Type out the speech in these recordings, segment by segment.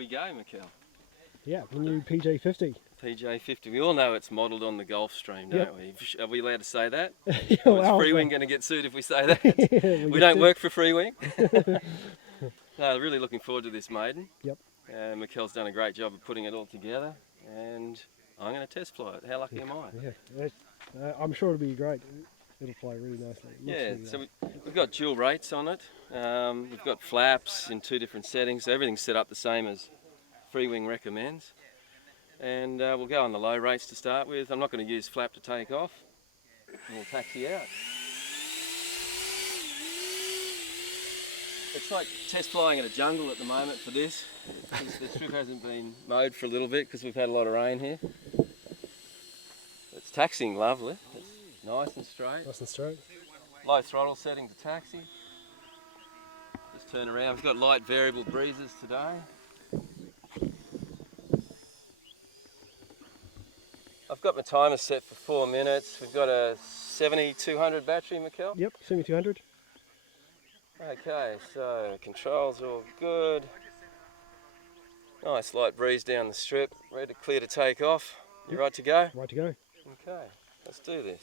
we go, Mikkel? Yeah, the new PJ50. PJ50. We all know it's modelled on the Gulfstream, don't we? Are we allowed to say that? Yeah, Or is Freewing going to get sued if we say that? we don't work for Freewing. No, really looking forward to this Maiden. Yep. Mikkel's done a great job of putting it all together, and I'm going to test fly it. How lucky am I? Yeah, I'm sure it'll be great. It'll fly really nicely. Yeah, so we've got dual rates on it. We've got flaps in 2 different settings. So everything's set up the same as Freewing recommends. And we'll go on the low rates to start with. I'm not going to use flap to take off. And we'll taxi out. It's like test flying in a jungle at the moment for this. The strip hasn't been mowed for a little bit because we've had a lot of rain here. It's taxiing lovely. It's nice and straight. Nice and straight. Low throttle setting to taxi. Just turn around. We've got light variable breezes today. I've got my timer set for 4 minutes. We've got a 7200 battery, Mikkel. Yep, 7200. Okay, so controls are all good. Nice light breeze down the strip. Ready to clear to take off. You right to go? Right to go. Okay, let's do this.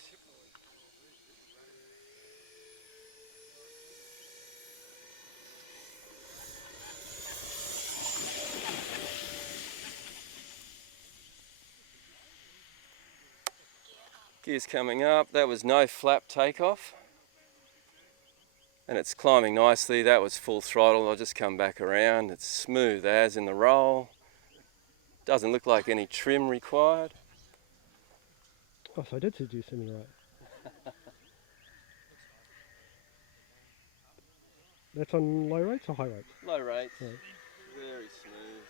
Gears coming up. That was no flap takeoff. And it's climbing nicely. That was full throttle. I'll just come back around. It's smooth as in the roll. Doesn't look like any trim required. Oh, so I did do something right. That's on low rates or high rates? Low rates. Right. Very smooth.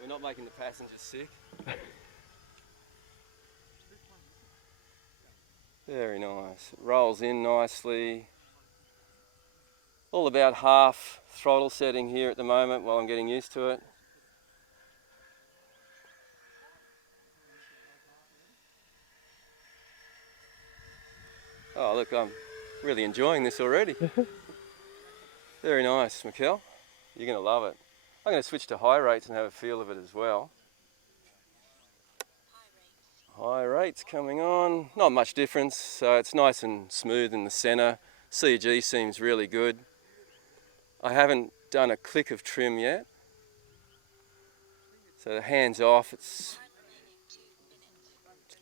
We're not making the passengers sick. Very nice. It rolls in nicely. All about half throttle setting here at the moment while I'm getting used to it. Oh look, I'm really enjoying this already. Very nice, Mikkel. You're going to love it. I'm going to switch to high rates and have a feel of it as well. High rates coming on. Not much difference, so it's nice and smooth in the centre. CG seems really good. I haven't done a click of trim yet. So the hands off, it's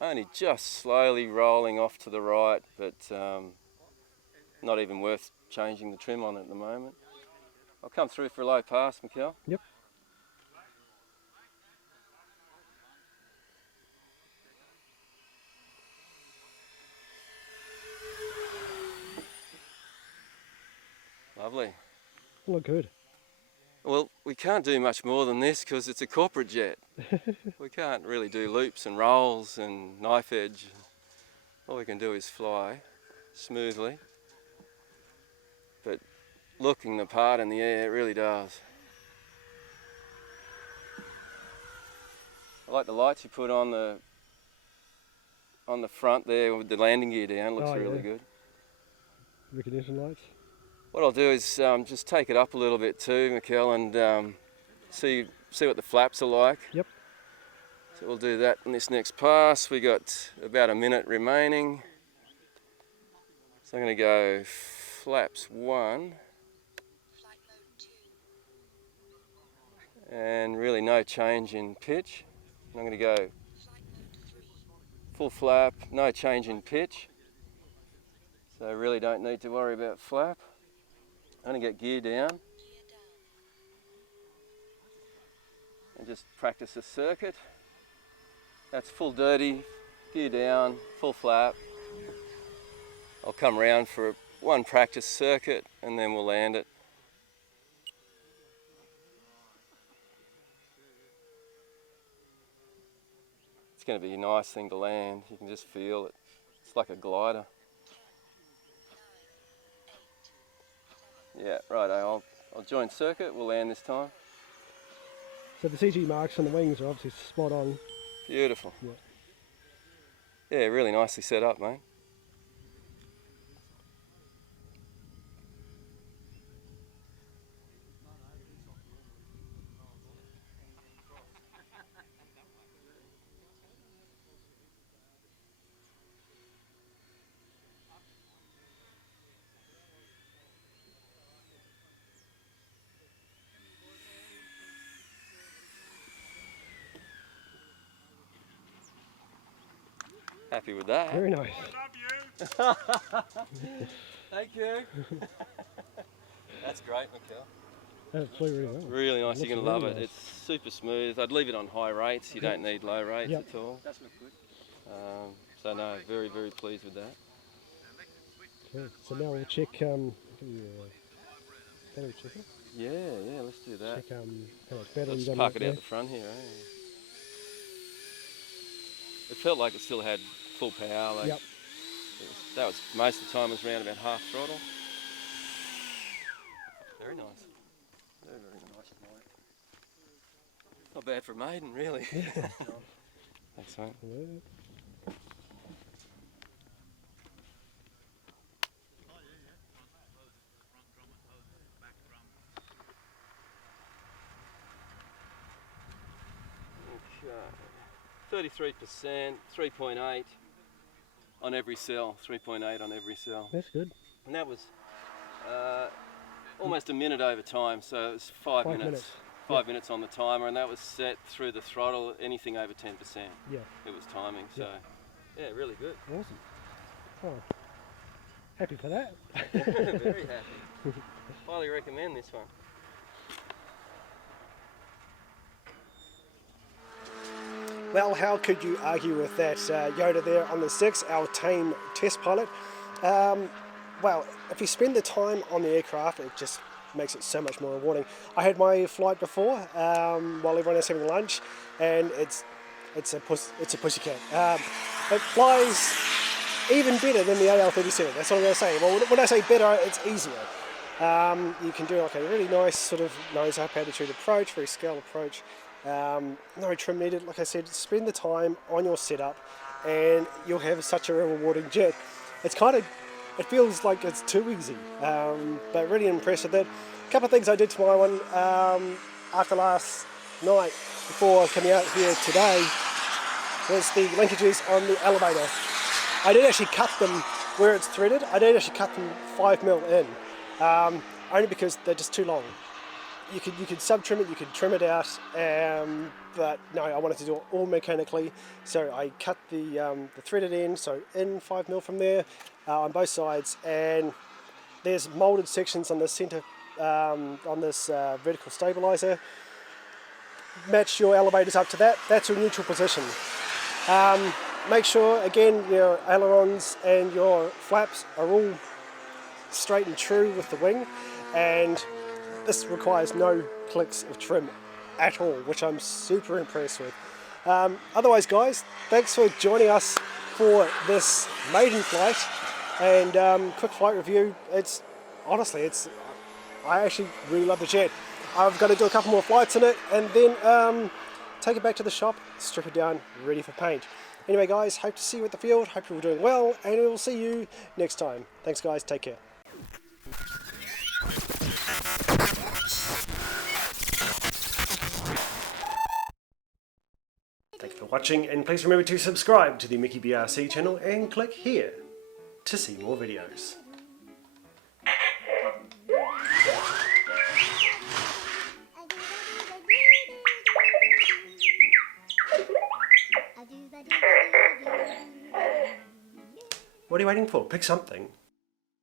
only just slowly rolling off to the right, but not even worth changing the trim on at the moment. I'll come through for a low pass, Mikkel. Yep. Lovely. Look good. Well, we can't do much more than this because it's a corporate jet. We can't really do loops and rolls and knife edge. All we can do is fly smoothly. But looking the part in the air, it really does. I like the lights you put on the front there with the landing gear down. Looks really good. Recognition lights. What I'll do is just take it up a little bit too, Mikkel, and see what the flaps are like. Yep. So we'll do that in this next pass. We got about a minute remaining. So I'm going to go flaps 1. And really no change in pitch. I'm going to go full flap, no change in pitch. So I really don't need to worry about flap. I'm going to get gear down and just practice the circuit. That's full dirty, gear down, full flap. I'll come around for one practice circuit and then we'll land it. It's going to be a nice thing to land. You can just feel it. It's like a glider. Yeah, right, I'll join circuit, we'll land this time. So the CG marks on the wings are obviously spot on. Beautiful. Yeah. Yeah, really nicely set up, mate. Happy with that. Very nice. Thank you. That's great, Mikkel. That flew really well. Really nice, you're going to love really it. nice. It's super smooth. I'd leave it on high rates, you don't need low rates Yep. at all. So no, very, very pleased with that. Okay. So now we'll check battery checker. Yeah, let's do that. Check how much battery Let's you park got it out the front here. It felt like it still had full power. Like Yep. that was most of the time was around about half throttle. Very nice. Very, very nice flight. Not bad for a maiden, really. Thanks, mate. Yeah. Okay. 33%, 3.8 on every cell. 3.8 on every cell. That's good. And that was almost a minute over time, so it was 5 minutes. 5 minutes on the timer, and that was set through the throttle, anything over 10%. Yeah. It was timing, so yeah, really good. Awesome. Oh, happy for that. Very happy. Highly recommend this one. Well, how could you argue with that? Yoda there on the 6, our tame test pilot. Well, if you spend the time on the aircraft, it just makes it so much more rewarding. I had my flight before while everyone was having lunch, and it's a pussycat. It flies even better than the AL37. That's what I'm going to say. Well, when I say better, it's easier. You can do like a really nice sort of nose up attitude approach, very scale approach. No trim needed. Like I said, spend the time on your setup, and you'll have such a rewarding jet. It feels like it's too easy, but really impressed with that. A couple of things I did to my one after last night before coming out here today was the linkages on the elevator. I did actually cut them where it's threaded. I did actually cut them 5mm in, only because they're just too long. You could sub-trim it, you could trim it out, but no, I wanted to do it all mechanically, so I cut the threaded end, so in 5mm from there on both sides, and there's moulded sections on the centre, on this vertical stabiliser. Match your elevators up to that, that's your neutral position. Make sure, again, your ailerons and your flaps are all straight and true with the wing, and this requires no clicks of trim at all, which I'm super impressed with. Otherwise, guys, thanks for joining us for this maiden flight and quick flight review. I actually really love the jet. I've got to do a couple more flights in it and then take it back to the shop, strip it down, ready for paint. Anyway, guys, hope to see you at the field. Hope you're all doing well, and we will see you next time. Thanks, guys. Take care. Thank you for watching, and please remember to subscribe to the Mickey BRC channel and click here to see more videos. What are you waiting for? Pick something.